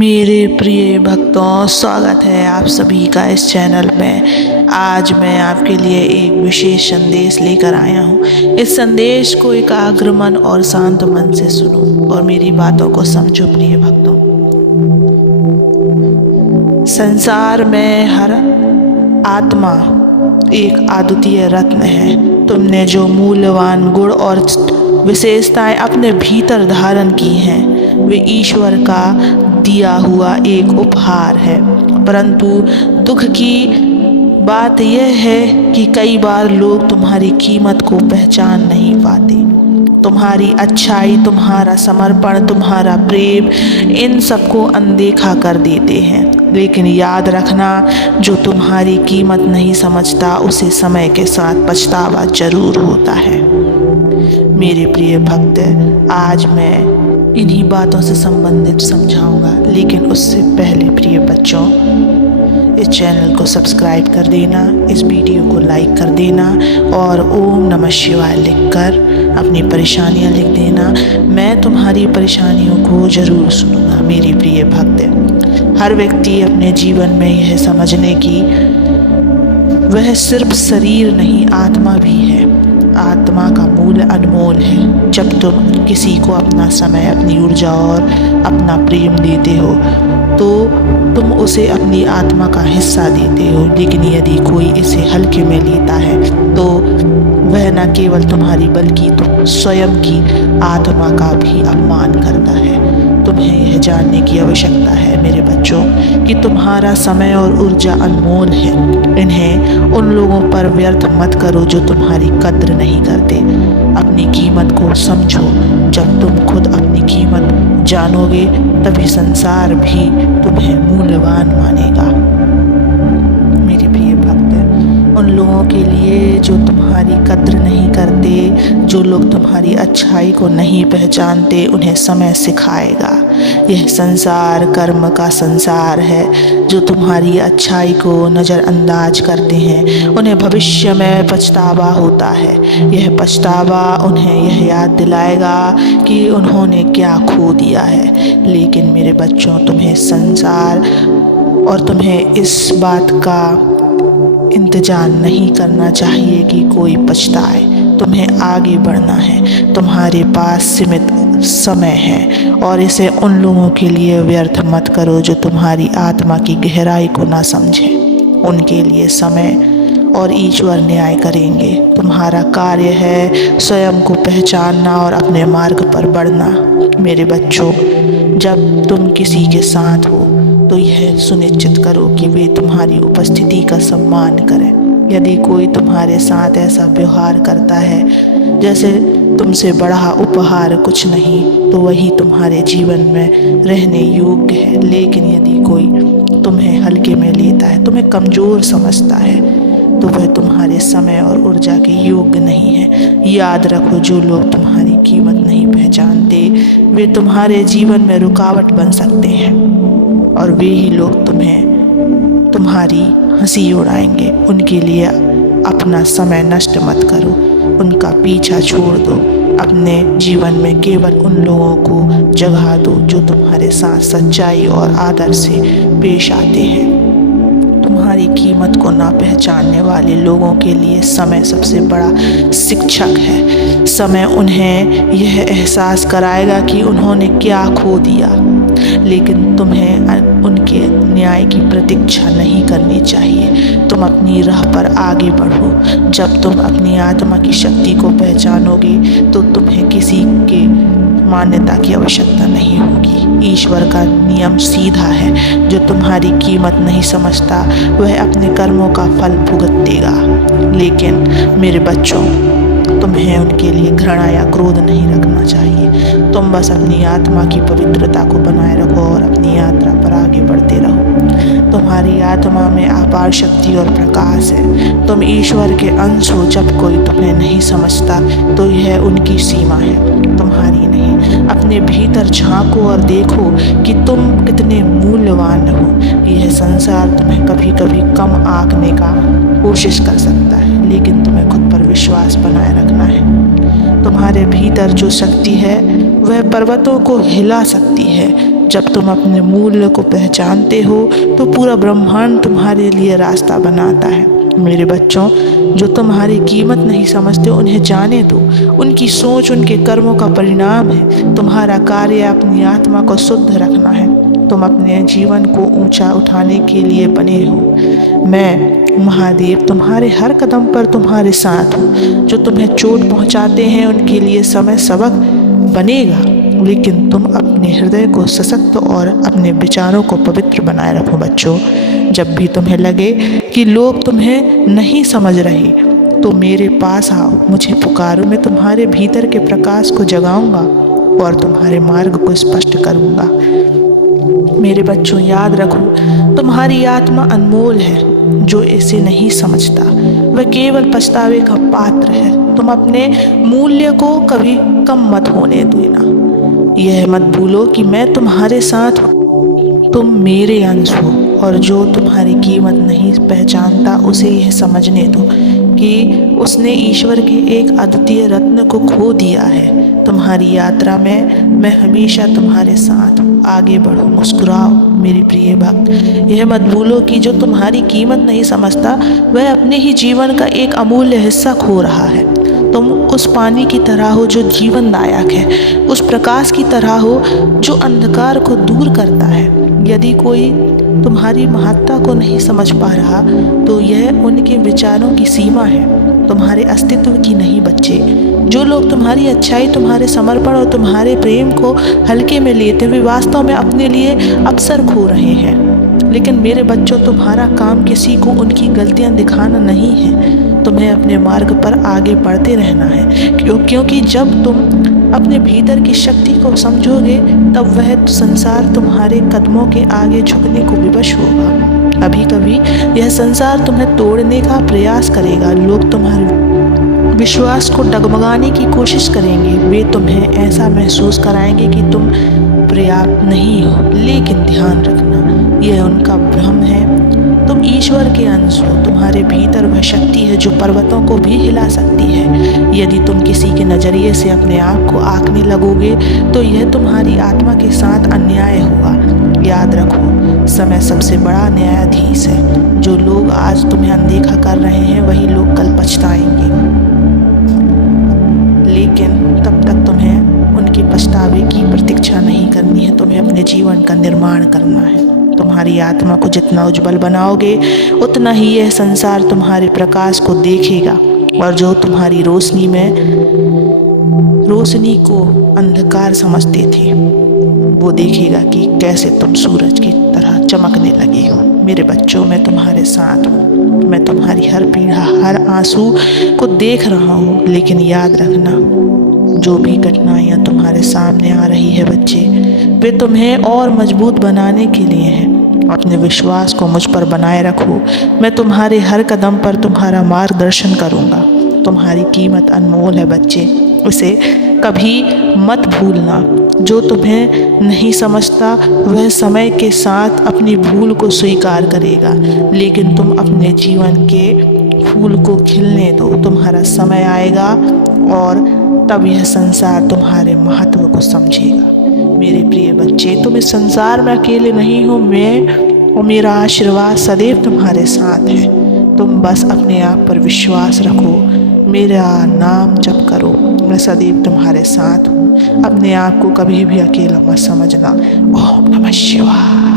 मेरे प्रिय भक्तों, स्वागत है आप सभी का इस चैनल में। आज मैं आपके लिए एक विशेष संदेश लेकर आया हूँ। इस संदेश को एकाग्र मन और शांत मन से सुनो और मेरी बातों को समझो। प्रिय भक्तों, संसार में हर आत्मा एक अद्वितीय रत्न है। तुमने जो मूल्यवान गुण और विशेषताएं अपने भीतर धारण की हैं, वे ईश्वर का दिया हुआ एक उपहार है। परंतु दुख की बात यह है कि कई बार लोग तुम्हारी कीमत को पहचान नहीं पाते। तुम्हारी अच्छाई, तुम्हारा समर्पण, तुम्हारा प्रेम, इन सबको अनदेखा कर देते हैं। लेकिन याद रखना, जो तुम्हारी कीमत नहीं समझता उसे समय के साथ पछतावा जरूर होता है। मेरे प्रिय भक्त, आज मैं इन्हीं बातों से संबंधित समझाऊंगा, लेकिन उससे पहले प्रिय बच्चों, इस चैनल को सब्सक्राइब कर देना, इस वीडियो को लाइक कर देना और ओम नमः शिवाय लिखकर अपनी परेशानियां लिख देना। मैं तुम्हारी परेशानियों को जरूर सुनूंगा। मेरे प्रिय भक्त, हर व्यक्ति अपने जीवन में यह समझने की वह सिर्फ शरीर नहीं, आत्मा भी है। आत्मा का मूल्य अनमोल है। जब तुम किसी को अपना समय, अपनी ऊर्जा और अपना प्रेम देते हो तो तुम उसे अपनी आत्मा का हिस्सा देते हो। लेकिन यदि कोई इसे हल्के में लेता है तो वह न केवल तुम्हारी बल्कि तुम स्वयं की आत्मा का भी अपमान करता है। तुम्हें यह जानने की आवश्यकता है मेरे बच्चों कि तुम्हारा समय और ऊर्जा अनमोल है। इन्हें उन लोगों पर व्यर्थ मत करो जो तुम्हारी कद्र नहीं करते। अपनी कीमत को समझो। जब तुम खुद अपनी कीमत जानोगे तभी संसार भी तुम्हें मूल्यवान मानेगा। मेरे प्रिय भक्त, उन लोगों के लिए जो तुम्हारी कद्र नहीं करते, जो लोग तुम्हारी अच्छाई को नहीं पहचानते, उन्हें समय सिखाएगा। यह संसार कर्म का संसार है। जो तुम्हारी अच्छाई को नज़रअंदाज करते हैं उन्हें भविष्य में पछतावा होता है। यह पछतावा उन्हें यह याद दिलाएगा कि उन्होंने क्या खो दिया है। लेकिन मेरे बच्चों, तुम्हें संसार और तुम्हें इस बात का इंतजार नहीं करना चाहिए कि कोई पछताए। तुम्हें आगे बढ़ना है। तुम्हारे पास सीमित समय है और इसे उन लोगों के लिए व्यर्थ मत करो जो तुम्हारी आत्मा की गहराई को ना समझें। उनके लिए समय और ईश्वर न्याय करेंगे। तुम्हारा कार्य है स्वयं को पहचानना और अपने मार्ग पर बढ़ना। मेरे बच्चों, जब तुम किसी के साथ हो तो यह सुनिश्चित करो कि वे तुम्हारी उपस्थिति का सम्मान करें। यदि कोई तुम्हारे साथ ऐसा व्यवहार करता है जैसे तुमसे बड़ा उपहार कुछ नहीं, तो वही तुम्हारे जीवन में रहने योग्य है। लेकिन यदि कोई तुम्हें हल्के में लेता है, तुम्हें कमज़ोर समझता है, तो वह तुम्हारे समय और ऊर्जा के योग्य नहीं है। याद रखो, जो लोग तुम्हारी कीमत नहीं पहचानते वे तुम्हारे जीवन में रुकावट बन सकते हैं और वे ही लोग तुम्हारी हंसी उड़ाएंगे। उनके लिए अपना समय नष्ट मत करो, उनका पीछा छोड़ दो। अपने जीवन में केवल उन लोगों को जगह दो जो तुम्हारे साथ सच्चाई और आदर से पेश आते हैं। तुम्हारी कीमत को ना पहचानने वाले लोगों के लिए समय सबसे बड़ा शिक्षक है। समय उन्हें यह एहसास कराएगा कि उन्होंने क्या खो दिया। लेकिन तुम्हें उनके न्याय की प्रतीक्षा नहीं करनी चाहिए। तुम अपनी राह पर आगे बढ़ो। जब तुम अपनी आत्मा की शक्ति को पहचानोगे तो तुम्हें किसी के मान्यता की आवश्यकता नहीं होगी। ईश्वर का नियम सीधा है। जो तुम्हारी कीमत नहीं समझता वह अपने कर्मों का फल भुगतेगा। लेकिन मेरे बच्चों, तुम्हें उनके लिए घृणा या क्रोध नहीं रखना चाहिए। तुम बस अपनी आत्मा की पवित्रता को बनाए रखो और अपनी यात्रा पर आगे बढ़ते रहो। तुम्हारी आत्मा में अपार शक्ति और प्रकाश है। तुम ईश्वर के अंश हो। जब कोई तुम्हें नहीं समझता तो यह उनकी सीमा है, तुम्हारी नहीं। अपने भीतर झांको और देखो कि तुम कितने मूल्यवान हो। यह संसार तुम्हें कभी कभी कम आंकने का कोशिश कर सकता है, लेकिन तुम्हें खुद पर विश्वास बनाए रखना है। तुम्हारे भीतर जो शक्ति है वह पर्वतों को हिला सकती है। जब तुम अपने मूल्य को पहचानते हो तो पूरा ब्रह्मांड तुम्हारे लिए रास्ता बनाता है। मेरे बच्चों, जो तुम्हारी कीमत नहीं समझते उन्हें जाने दो। उनकी सोच उनके कर्मों का परिणाम है। तुम्हारा कार्य अपनी आत्मा को शुद्ध रखना है। तुम अपने जीवन को ऊंचा उठाने के लिए बने हो। मैं महादेव तुम्हारे हर कदम पर तुम्हारे साथ हूँ। जो तुम्हें चोट पहुँचाते हैं उनके लिए समय सबक बनेगा, लेकिन तुम अपने हृदय को सशक्त और अपने विचारों को पवित्र बनाए रखो। बच्चों, जब भी तुम्हें लगे कि लोग तुम्हें नहीं समझ रहे तो मेरे पास आओ, मुझे पुकारो। मैं तुम्हारे भीतर के प्रकाश को जगाऊंगा और तुम्हारे मार्ग को स्पष्ट करूंगा। मेरे बच्चों, याद रखो, तुम्हारी आत्मा अनमोल है। जो इसे नहीं समझता वह केवल पछतावे का पात्र है। तुम अपने मूल्य को कभी कम मत होने देना। यह मत भूलो कि मैं तुम्हारे साथ हूँ। तुम मेरे अंश हो और जो तुम्हारी कीमत नहीं पहचानता उसे यह समझने दो कि उसने ईश्वर के एक अद्वितीय रत्न को खो दिया है। तुम्हारी यात्रा में मैं हमेशा तुम्हारे साथ हूँ। आगे बढ़ो, मुस्कुराओ मेरी प्रिय भक्त। यह मत भूलो कि जो तुम्हारी कीमत नहीं समझता वह अपने ही जीवन का एक अमूल्य हिस्सा खो रहा है। तुम उस पानी की तरह हो जो जीवनदायक है, उस प्रकाश की तरह हो जो अंधकार को दूर करता है। यदि कोई तुम्हारी महत्ता को नहीं समझ पा रहा तो यह उनके विचारों की सीमा है, तुम्हारे अस्तित्व की नहीं। बच्चे, जो लोग तुम्हारी अच्छाई, तुम्हारे समर्पण और तुम्हारे प्रेम को हल्के में लेते हुए वास्तव में अपने लिए अवसर खो रहे हैं। लेकिन मेरे बच्चों, तुम्हारा काम किसी को उनकी गलतियां दिखाना नहीं है। तुम्हें अपने मार्ग पर आगे बढ़ते रहना है, क्योंकि जब तुम अपने भीतर की शक्ति को समझोगे तब वह संसार तुम्हारे कदमों के आगे झुकने को विवश होगा। कभी कभी यह संसार तुम्हें तोड़ने का प्रयास करेगा। लोग तुम्हारे विश्वास को डगमगाने की कोशिश करेंगे। वे तुम्हें ऐसा महसूस कराएंगे कि तुम पर्याप्त नहीं हो, लेकिन ध्यान रखना, यह उनका भ्रम है। तुम ईश्वर के अंश हो। तुम्हारे भीतर वह शक्ति है जो पर्वतों को भी हिला सकती है। यदि तुम किसी के नज़रिए से अपने आप को आंकने लगोगे तो यह तुम्हारी आत्मा के साथ अन्याय होगा। याद रखो, समय सबसे बड़ा न्यायाधीश है। जो लोग आज तुम्हें अनदेखा कर रहे हैं वही लोग कल पछताएंगे, लेकिन तब तक तुम्हें उनके पछतावे की प्रतीक्षा नहीं करनी है। तुम्हें अपने जीवन का निर्माण करना है। तुम्हारी आत्मा को जितना उज्जवल बनाओगे उतना ही यह संसार तुम्हारे प्रकाश को देखेगा, और जो तुम्हारी रोशनी को अंधकार समझते थे वो देखेगा कि कैसे तुम सूरज की तरह चमकने लगे हो। मेरे बच्चों, मैं तुम्हारे साथ हूँ। मैं तुम्हारी हर पीड़ा, हर आंसू को देख रहा हूँ। लेकिन याद रखना, जो भी घटनाएं तुम्हारे सामने आ रही है बच्चे, वे तुम्हें और मजबूत बनाने के लिए हैं। अपने विश्वास को मुझ पर बनाए रखो। मैं तुम्हारे हर कदम पर तुम्हारा मार्गदर्शन करूँगा। तुम्हारी कीमत अनमोल है बच्चे, उसे कभी मत भूलना। जो तुम्हें नहीं समझता वह समय के साथ अपनी भूल को स्वीकार करेगा, लेकिन तुम अपने जीवन के फूल को खिलने दो। तुम्हारा समय आएगा और तब यह संसार तुम्हारे महत्व को समझेगा। मेरे प्रिय बच्चे, तुम इस संसार में अकेले नहीं हो। मैं और मेरा आशीर्वाद सदैव तुम्हारे साथ है। तुम बस अपने आप पर विश्वास रखो, मेरा नाम जप करो। मैं सदैव तुम्हारे साथ हूँ। अपने आप को कभी भी अकेला मत समझना। ओम नमः शिवाय।